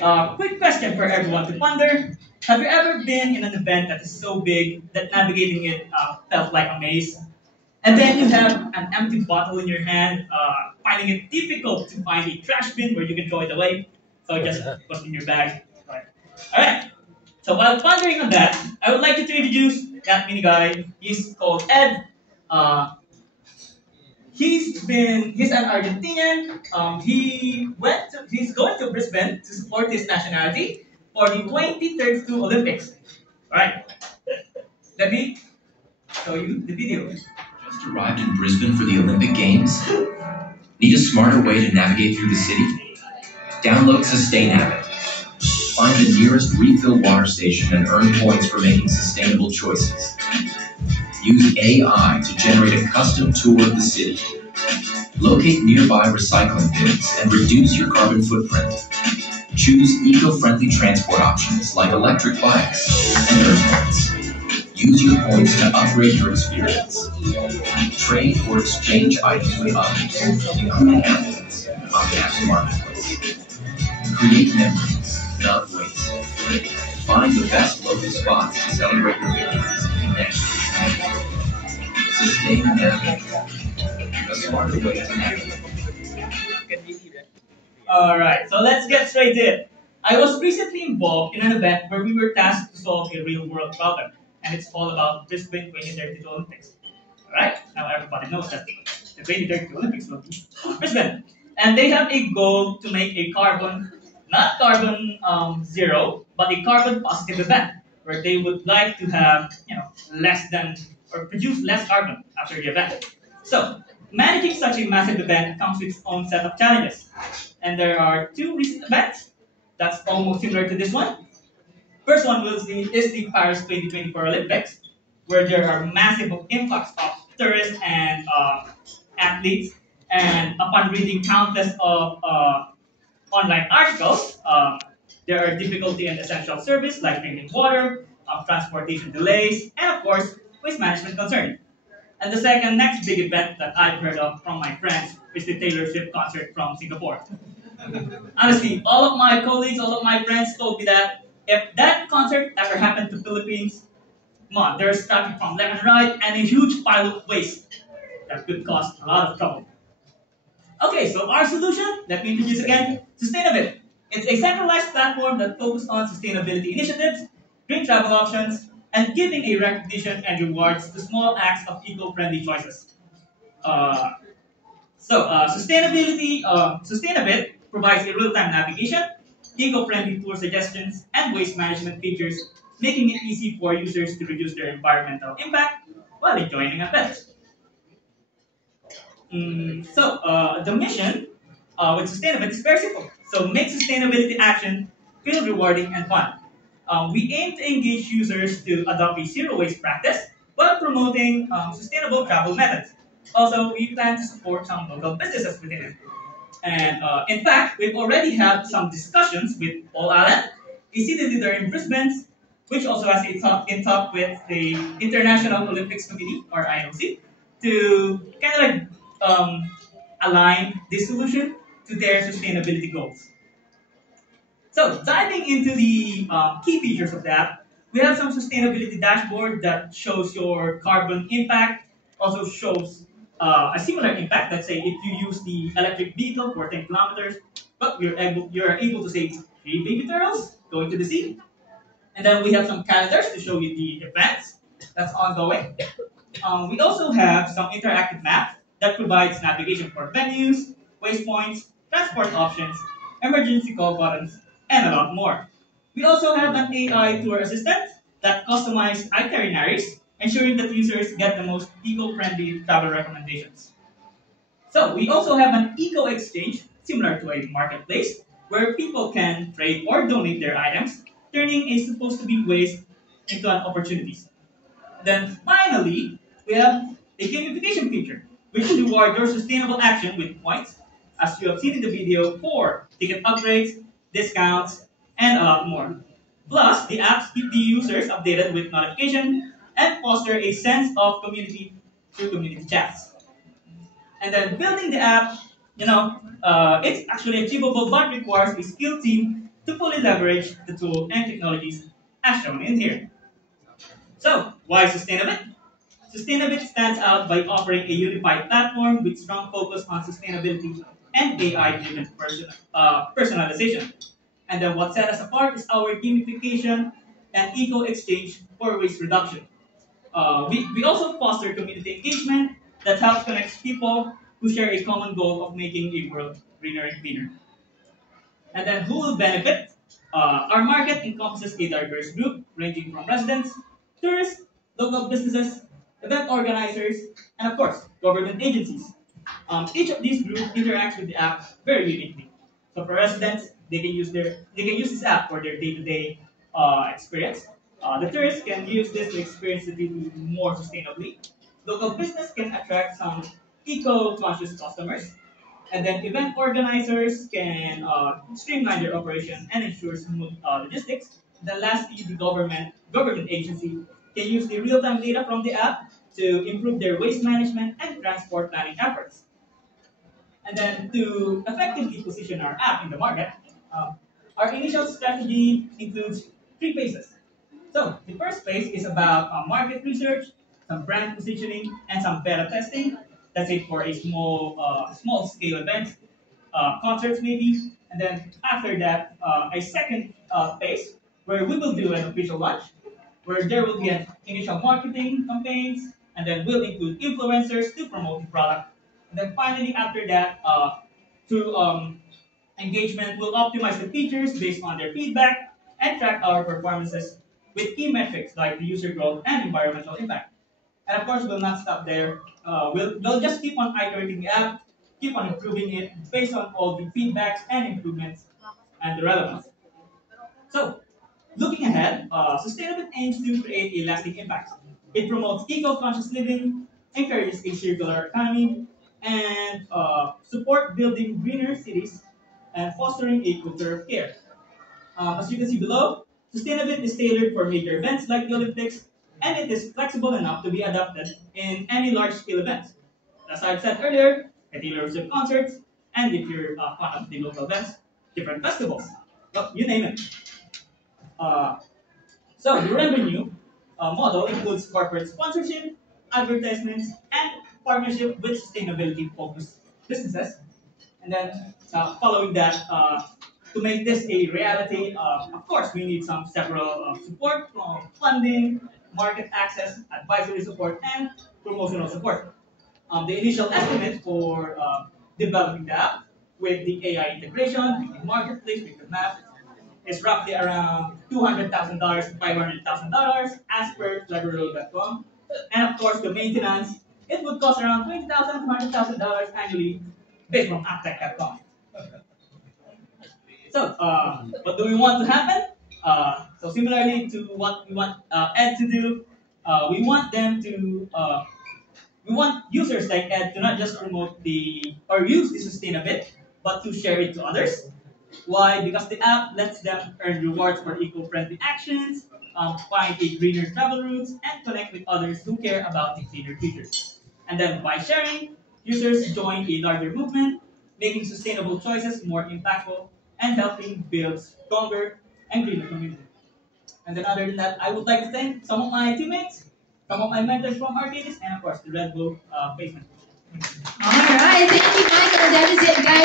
Alright, quick question for everyone to ponder. Have you ever been in an event that is so big that navigating it felt like a maze? And then you have an empty bottle in your hand, finding it difficult to find a trash bin where you can throw it away. So just put it in your bag. Alright, so while pondering on that, I would like you to introduce that mini guy. He's called Ed. Uh, he's an Argentinian. He's going to Brisbane to support his nationality for the 2032 Olympics. Alright, let me show you the video. Just arrived in Brisbane for the Olympic Games? Need a smarter way to navigate through the city? Download Sustainabit. Find the nearest refill water station and earn points for making sustainable choices. Use AI to generate a custom tour of the city. Locate nearby recycling bins and reduce your carbon footprint. Choose eco-friendly transport options like electric bikes and earn points. Use your points to upgrade your experience. Trade or exchange items with others, including athletes, on the Apps Marketplace. Create memories, not waste. Find the best local spots to celebrate your victories and connect with people. Sustain navigate. A smarter way to navigate. Alright, so let's get straight to it. I was recently involved in an event where we were tasked to solve a real world problem, and it's all about Brisbane 2032 Olympics. Alright, now everybody knows that the 2032 Olympics will be in Brisbane. And they have a goal to make a not carbon zero, but a carbon positive event, where they would like to have, less than, or produce less carbon after the event. So, managing such a massive event comes with its own set of challenges. And there are two recent events that's almost similar to this one. First one is the Paris 2024 Olympics, where there are massive influx of tourists and athletes. And upon reading countless of online articles, there are difficulty in essential service like drinking water, transportation delays, and of course, waste management concerns. And the next big event that I've heard of from my friends is the Taylor Swift concert from Singapore. Honestly, all of my colleagues, all of my friends told me that if that concert ever happened to Philippines, come on, there's traffic from left and right and a huge pile of waste that could cause a lot of trouble. Okay, so our solution, let me introduce again, Sustainabit. It's a centralized platform that focuses on sustainability initiatives, green travel options, and giving a recognition and rewards to small acts of eco-friendly choices. Sustainabit provides a real-time navigation, eco-friendly tour suggestions, and waste management features, making it easy for users to reduce their environmental impact while enjoying an event. The mission with Sustainabit is very simple. So make sustainability action feel rewarding and fun. We aim to engage users to adopt a zero waste practice while promoting sustainable travel methods. Also, we plan to support some local businesses within it. And in fact, we've already had some discussions with Paul Allen, a city leader in Brisbane, which also has a talk with the International Olympics Committee, or IOC, to kind of align this solution to their sustainability goals. So, diving into the key features of that, we have some sustainability dashboard that shows your carbon impact, also shows a similar impact. Let's say if you use the electric vehicle for 10 kilometers, but you're able to save 3 baby turtles going to the sea. And then we have some calendars to show you the events that's ongoing. We also have some interactive maps that provides navigation for venues, waste points, transport options, emergency call buttons, and a lot more. We also have an AI tour assistant that customizes itineraries, ensuring that users get the most eco-friendly travel recommendations. So we also have an eco-exchange, similar to a marketplace, where people can trade or donate their items, turning a supposed to be waste into an opportunity. Then finally, we have a gamification feature, which rewards your sustainable action with points, as you have seen in the video, for ticket upgrades, discounts, and a lot more. Plus, the apps keep the users updated with notification and foster a sense of community through community chats. And then building the app, it's actually achievable but requires a skilled team to fully leverage the tool and technologies as shown in here. So, why Sustainabit? Sustainabit stands out by offering a unified platform with strong focus on sustainability and AI-driven personalization. And then what set us apart is our gamification and eco-exchange for waste reduction. We also foster community engagement that helps connect people who share a common goal of making a world greener and cleaner. And then who will benefit? Our market encompasses a diverse group ranging from residents, tourists, local businesses, event organizers, and of course, government agencies. Each of these groups interacts with the app very uniquely. So for residents, they can use this app for their day-to-day experience. The tourists can use this to experience the city more sustainably. Local business can attract some eco-conscious customers, and then event organizers can streamline their operation and ensure smooth logistics. Then lastly, the government agency can use the real-time data from the app to improve their waste management and transport planning efforts. And then to effectively position our app in the market, our initial strategy includes three phases. So the first phase is about market research, some brand positioning, and some beta testing. That's it for a small scale event, concerts maybe. And then after that, a second phase where we will do an official launch, where there will be an initial marketing campaigns, and then we'll include influencers to promote the product. And then finally, after that, through engagement, we'll optimize the features based on their feedback and track our performances with key metrics like the user growth and environmental impact. And of course, we'll not stop there. We'll just keep on iterating the app, keep on improving it based on all the feedbacks and improvements and the relevance. So, looking ahead, Sustainable aims to create a lasting impact. It promotes eco-conscious living, encourages a circular economy, and support building greener cities and fostering a culture of care. As you can see below, Sustainability is tailored for major events like the Olympics, and it is flexible enough to be adapted in any large-scale events. As I've said earlier, it tailors to concerts, and if you're fond of the local events, different festivals. Well, you name it. Uh, so the revenue model includes corporate sponsorship, advertisements, and partnership with sustainability-focused businesses. And then following that, to make this a reality, of course, we need some several support from funding, market access, advisory support, and promotional support. The initial estimate for developing the app with the AI integration, with the marketplace, with the map, is roughly around $200,000 to $500,000 as per cleverroad.com. And of course, the maintenance, it would cost around $20,000 to $100,000 annually based on aptech.com. So, what do we want to happen? So similarly to what we want Ed to do, we want them to, we want users like Ed to not just promote the, or use the Sustainabit, but to share it to others. Why? Because the app lets them earn rewards for eco-friendly actions, find a greener travel routes, and connect with others who care about the cleaner future. And then by sharing, users join a larger movement, making sustainable choices more impactful and helping build stronger and greener communities. And then other than that, I would like to thank some of my teammates, some of my mentors from Arcadis, and of course the Red Bull placement. All right, thank you, Michael. That is it, guys.